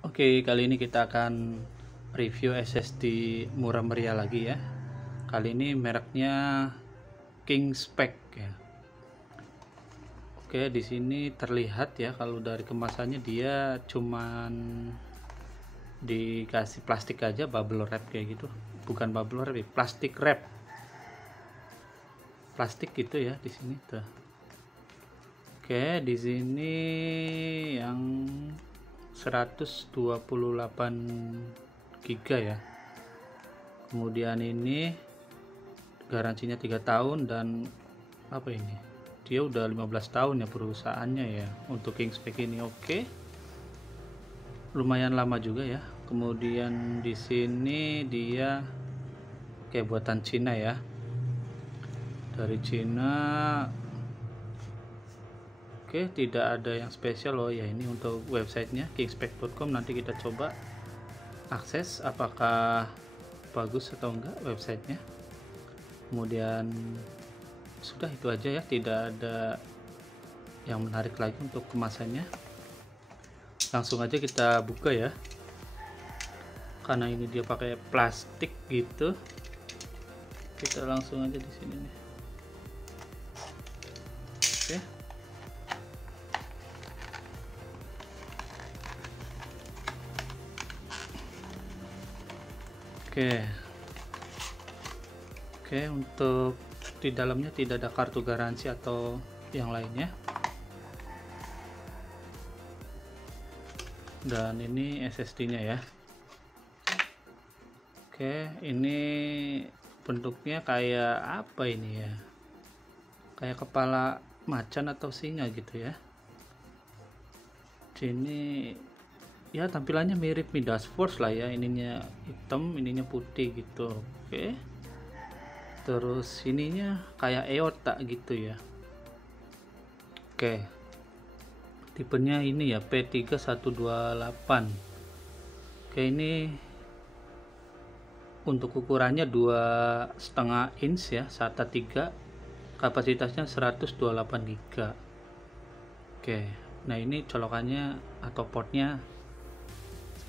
Oke, kali ini kita akan review SSD murah meriah lagi ya. Kali ini mereknya Kingspec ya. Oke, di sini terlihat ya kalau dari kemasannya dia cuman dikasih plastik aja, bubble wrap kayak gitu. Bukan bubble wrap, plastik wrap. Plastik gitu ya di sini tuh. Oke, di sini yang 128 giga ya. Kemudian ini garansinya 3 tahun dan apa ini? Dia udah 15 tahun ya perusahaannya ya untuk Kingspec ini. Oke. Lumayan lama juga ya. Kemudian di sini dia kayak buatan Cina ya. Dari Cina. Oke, tidak ada yang spesial loh ya, ini untuk websitenya kingspec.com. Nanti kita coba akses apakah bagus atau enggak websitenya. Kemudian sudah itu aja ya, tidak ada yang menarik lagi untuk kemasannya. Langsung aja kita buka ya, karena ini dia pakai plastik gitu. Kita langsung aja di sini nih. Oke. Oke, untuk di dalamnya tidak ada kartu garansi atau yang lainnya. Dan ini SSD-nya ya. Oke, ini bentuknya kayak apa ini ya? Kayak kepala macan atau singa gitu ya. Sini ya tampilannya mirip Midas Force lah ya, ininya hitam, ininya putih gitu. Oke. Terus ininya kayak EOTA gitu ya. Oke. Tipenya ini ya P3128. Oke, ini untuk ukurannya 2,5 inch ya, SATA 3, kapasitasnya 128 GB. Oke, nah ini colokannya atau portnya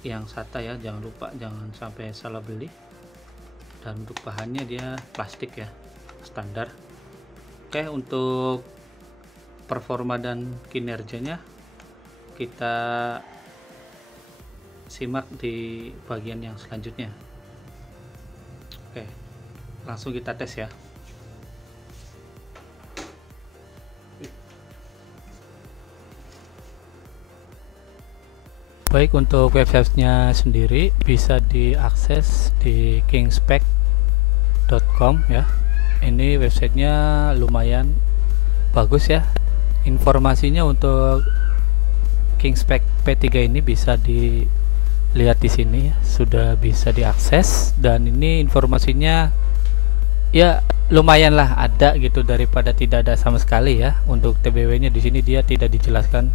yang SATA ya, jangan lupa, jangan sampai salah beli. Dan untuk bahannya dia plastik ya, standar. Oke, untuk performa dan kinerjanya kita simak di bagian yang selanjutnya. Oke, langsung kita tes ya. Baik, untuk websitenya sendiri bisa diakses di kingspec.com ya. Ini websitenya lumayan bagus ya. Informasinya untuk Kingspec P3 ini bisa dilihat di sini ya, sudah bisa diakses. Dan ini informasinya ya lumayan lah ada gitu daripada tidak ada sama sekali ya. Untuk TBW-nya di sini dia tidak dijelaskan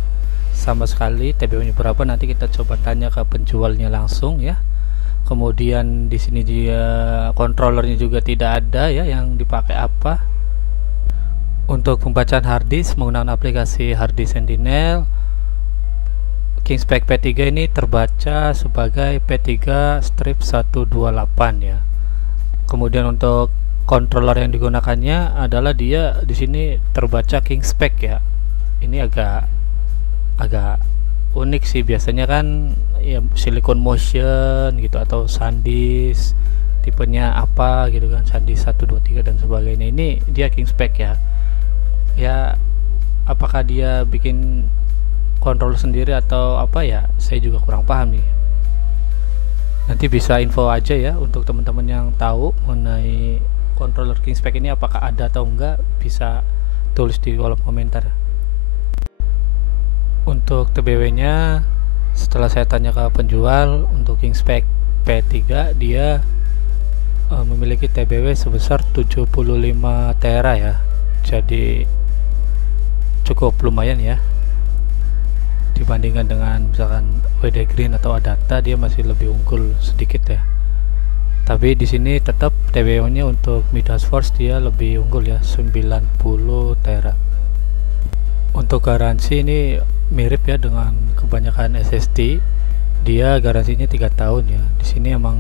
sama sekali TBW-nya berapa, nanti kita coba tanya ke penjualnya langsung ya. Kemudian di sini dia controllernya juga tidak ada ya yang dipakai apa. Untuk pembacaan harddisk menggunakan aplikasi harddisk Sentinel, Kingspec P3 ini terbaca sebagai P3 strip 128 ya. Kemudian untuk controller yang digunakannya adalah dia di sini terbaca Kingspec ya. Ini agak unik sih, biasanya kan ya Silicon Motion gitu atau SanDisk tipenya apa gitu kan, SanDisk 1 2 3 dan sebagainya. Ini dia Kingspec ya. Ya apakah dia bikin controller sendiri atau apa ya, saya juga kurang paham nih. Nanti bisa info aja ya untuk teman-teman yang tahu mengenai controller Kingspec ini, apakah ada atau enggak, bisa tulis di kolom komentar. Untuk TBW nya setelah saya tanya ke penjual, untuk Kingspec P3 dia memiliki TBW sebesar 75 tera ya, jadi cukup lumayan ya dibandingkan dengan misalkan WD Green atau Adata, dia masih lebih unggul sedikit ya. Tapi di sini tetap TBW nya untuk Midas Force dia lebih unggul ya, 90 tera. Untuk garansi ini mirip ya dengan kebanyakan SSD, dia garansinya 3 tahun ya. Di sini emang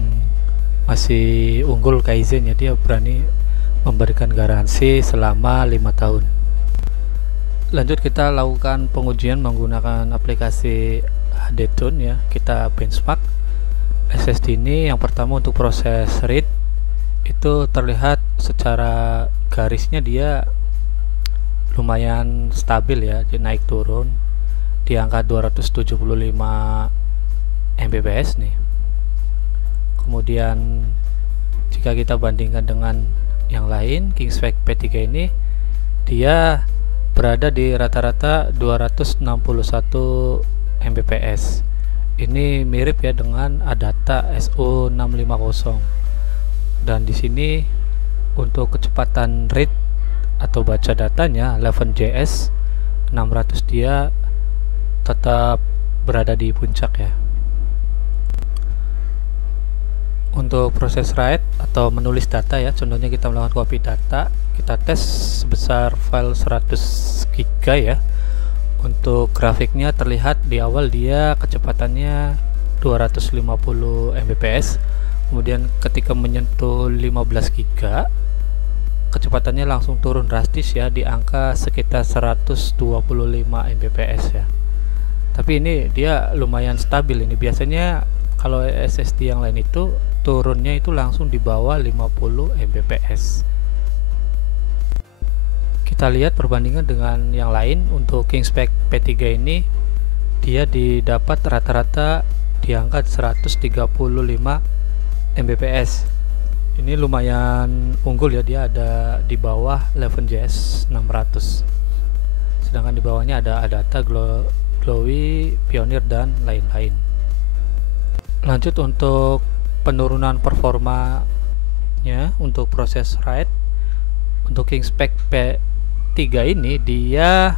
masih unggul Kaizen ya, dia berani memberikan garansi selama 5 tahun. Lanjut kita lakukan pengujian menggunakan aplikasi HDTune ya. Kita benchmark SSD ini. Yang pertama untuk proses read itu terlihat secara garisnya dia lumayan stabil ya, dia naik turun di angka 275 Mbps nih. Kemudian jika kita bandingkan dengan yang lain, Kingspec P3 ini dia berada di rata-rata 261 Mbps. Ini mirip ya dengan Adata SO650. Dan di sini untuk kecepatan read atau baca datanya 11JS 600 dia tetap berada di puncak ya. Untuk proses write atau menulis data ya, contohnya kita melakukan copy data, kita tes sebesar file 100 GB ya. Untuk grafiknya terlihat di awal dia kecepatannya 250 Mbps, kemudian ketika menyentuh 15 GB kecepatannya langsung turun drastis ya, di angka sekitar 125 Mbps ya. Tapi ini dia lumayan stabil. Ini biasanya kalau SSD yang lain itu turunnya itu langsung di bawah 50 Mbps. Kita lihat perbandingan dengan yang lain. Untuk Kingspec P3 ini dia didapat rata-rata di angka 135 Mbps. Ini lumayan unggul ya, dia ada di bawah 11JS 600. Sedangkan di bawahnya ada Adata, Glowy, Pioneer dan lain-lain. Lanjut untuk penurunan performanya untuk proses write. Untuk Kingspec P3 ini dia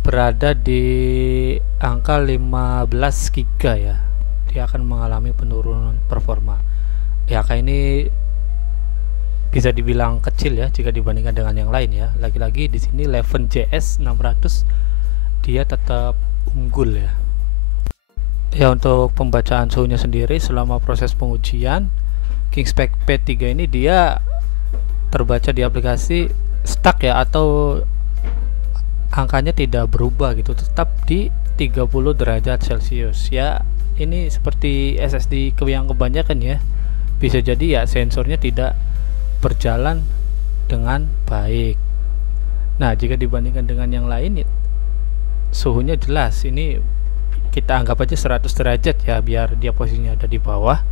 berada di angka 15 GB ya. Dia akan mengalami penurunan performa. Ya, angka ini bisa dibilang kecil ya jika dibandingkan dengan yang lain ya. Lagi-lagi di sini 11JS 600 dia tetap unggul ya. Ya, untuk pembacaan suhunya sendiri selama proses pengujian Kingspec P3 ini dia terbaca di aplikasi stuck ya, atau angkanya tidak berubah gitu, tetap di 30 derajat Celcius ya. Ini seperti SSD yang kebanyakan ya, bisa jadi ya sensornya tidak berjalan dengan baik. Nah, jika dibandingkan dengan yang lain suhunya jelas, ini kita anggap aja 100 derajat ya biar dia posisinya ada di bawah.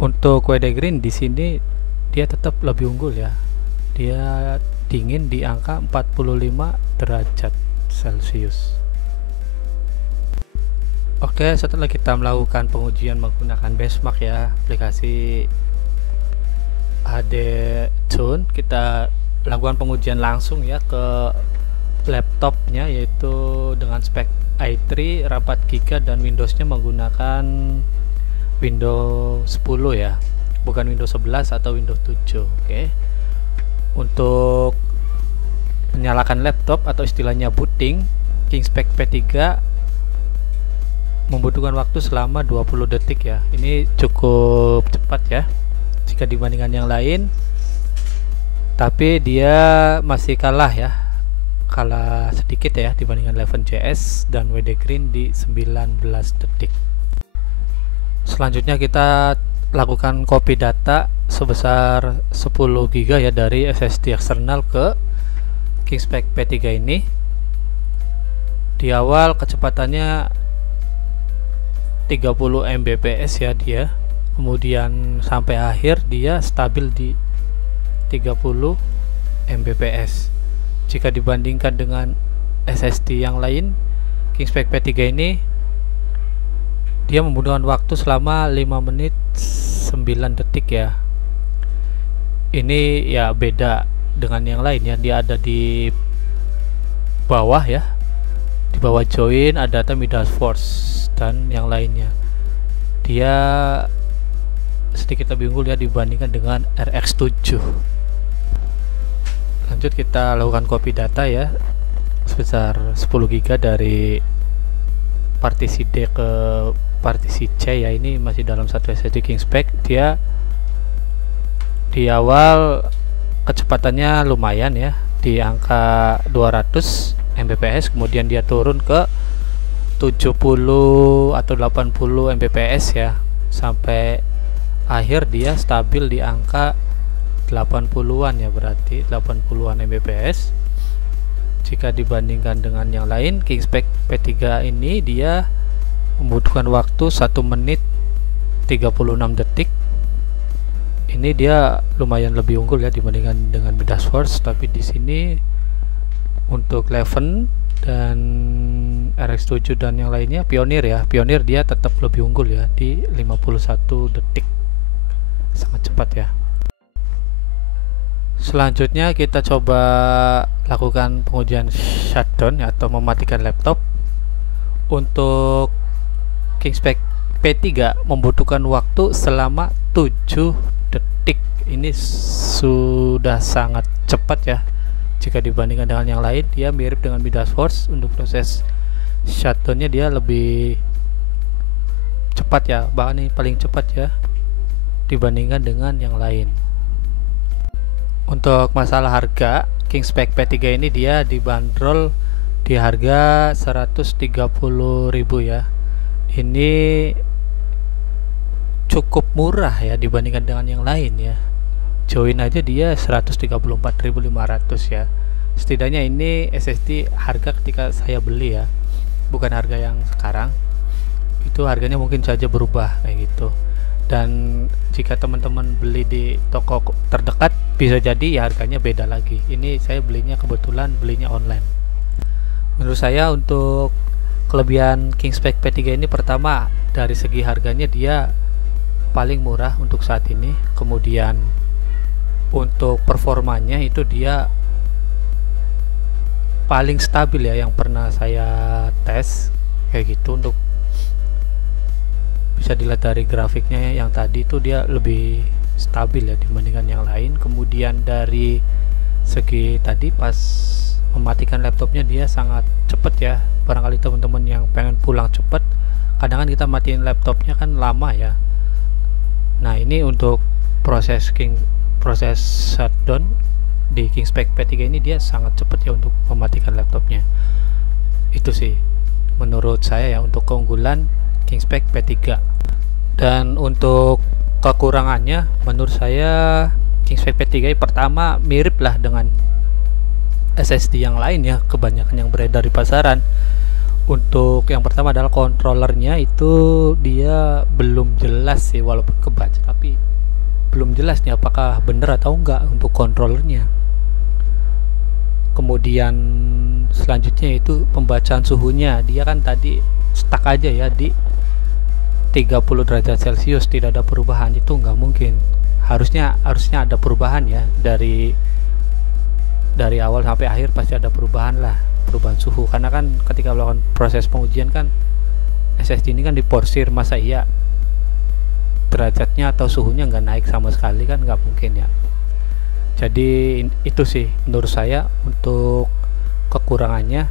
Untuk WD Green di sini dia tetap lebih unggul ya, dia dingin di angka 45 derajat Celcius. Oke, setelah kita melakukan pengujian menggunakan benchmark ya, aplikasi HDTune, kita lakukan pengujian langsung ya ke laptopnya, yaitu dengan spek i3 4 GB dan Windowsnya menggunakan Windows 10 ya, bukan Windows 11 atau Windows 7. Oke. Untuk menyalakan laptop atau istilahnya booting, Kingspec P3 membutuhkan waktu selama 20 detik ya. Ini cukup cepat ya jika dibandingkan yang lain, tapi dia masih kalah ya, kalah sedikit ya dibandingkan 11JS dan WD Green di 19 detik. Selanjutnya kita lakukan copy data sebesar 10 GB ya dari SSD eksternal ke Kingspec P3 ini. Di awal kecepatannya 30 Mbps ya dia, kemudian sampai akhir dia stabil di 30 Mbps. Jika dibandingkan dengan SSD yang lain, Kingspec P3 ini dia membutuhkan waktu selama 5 menit 9 detik ya. Ini ya beda dengan yang lain ya, dia ada di bawah ya, di bawah join Adata Midas Force dan yang lainnya. Dia sedikit lebih unggul ya dibandingkan dengan RX7. Lanjut kita lakukan copy data ya sebesar 10 GB dari partisi D ke partisi C ya, ini masih dalam satu SSD Kingspec. Dia di awal kecepatannya lumayan ya, di angka 200 Mbps, kemudian dia turun ke 70 atau 80 Mbps ya, sampai akhir dia stabil di angka 80-an ya, berarti 80-an Mbps. Jika dibandingkan dengan yang lain, Kingspec P3 ini dia membutuhkan waktu 1 menit 36 detik. Ini dia lumayan lebih unggul ya dibandingkan dengan Midas Force, tapi di sini untuk Leven dan RX7 dan yang lainnya, Pioneer ya, Pioneer dia tetap lebih unggul ya di 51 detik, sangat cepat ya. Selanjutnya kita coba lakukan pengujian shutdown ya, atau mematikan laptop. Untuk Kingspec P3 membutuhkan waktu selama 7 detik. Ini sudah sangat cepat ya jika dibandingkan dengan yang lain. Dia mirip dengan Midas Force, untuk proses shutdownnya dia lebih cepat ya, bahkan ini paling cepat ya dibandingkan dengan yang lain. Untuk masalah harga, Kingspec P3 ini dia dibanderol di harga 130.000 ya. Ini cukup murah ya dibandingkan dengan yang lain ya. Join aja dia 134.500 ya. Setidaknya ini SSD harga ketika saya beli ya, bukan harga yang sekarang. Itu harganya mungkin saja berubah kayak gitu. Dan jika teman-teman beli di toko terdekat, bisa jadi ya harganya beda lagi. Ini saya belinya, kebetulan belinya online. Menurut saya untuk kelebihan Kingspec P3 ini, pertama dari segi harganya dia paling murah untuk saat ini. Kemudian untuk performanya itu dia paling stabil ya yang pernah saya tes kayak gitu. Untuk bisa dilihat dari grafiknya ya, yang tadi itu dia lebih stabil ya dibandingkan yang lain. Kemudian dari segi tadi pas mematikan laptopnya dia sangat cepet ya. Barangkali teman-teman yang pengen pulang cepet, kadang kan kita matiin laptopnya kan lama ya. Nah ini untuk proses shutdown di Kingspec P3 ini dia sangat cepet ya untuk mematikan laptopnya. Itu sih menurut saya ya untuk keunggulan Kingspec P3. Dan untuk kekurangannya, menurut saya Kingspec P3 pertama mirip lah dengan SSD yang lain ya, kebanyakan yang beredar di pasaran. Untuk yang pertama adalah kontrolernya, itu dia belum jelas sih, walaupun kebaca tapi belum jelas nih apakah bener atau enggak untuk kontrolernya. Kemudian selanjutnya itu pembacaan suhunya, dia kan tadi stuck aja ya di 30 derajat Celcius, tidak ada perubahan. Itu nggak mungkin, harusnya ada perubahan ya, dari awal sampai akhir pasti ada perubahan lah, perubahan suhu. Karena kan ketika melakukan proses pengujian kan SSD ini kan diporsir, masa iya derajatnya atau suhunya nggak naik sama sekali, kan nggak mungkin ya. Jadi itu sih menurut saya untuk kekurangannya.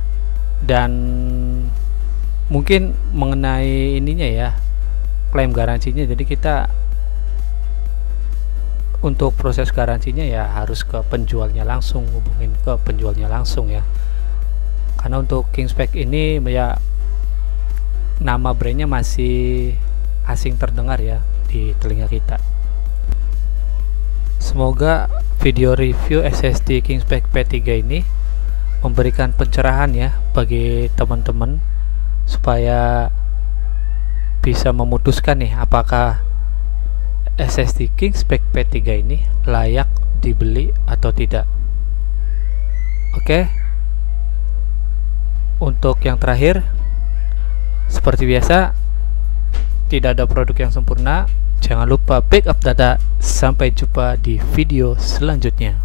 Dan mungkin mengenai ininya ya, klaim garansinya, jadi kita untuk proses garansinya ya harus ke penjualnya langsung, hubungin ke penjualnya langsung ya. Karena untuk Kingspec ini ya nama brandnya masih asing terdengar ya di telinga kita. Semoga video review SSD Kingspec P3 ini memberikan pencerahan ya bagi teman-teman, supaya bisa memutuskan nih apakah SSD Kingspec P3 ini layak dibeli atau tidak. Oke. Untuk yang terakhir, seperti biasa, tidak ada produk yang sempurna. Jangan lupa backup data. Sampai jumpa di video selanjutnya.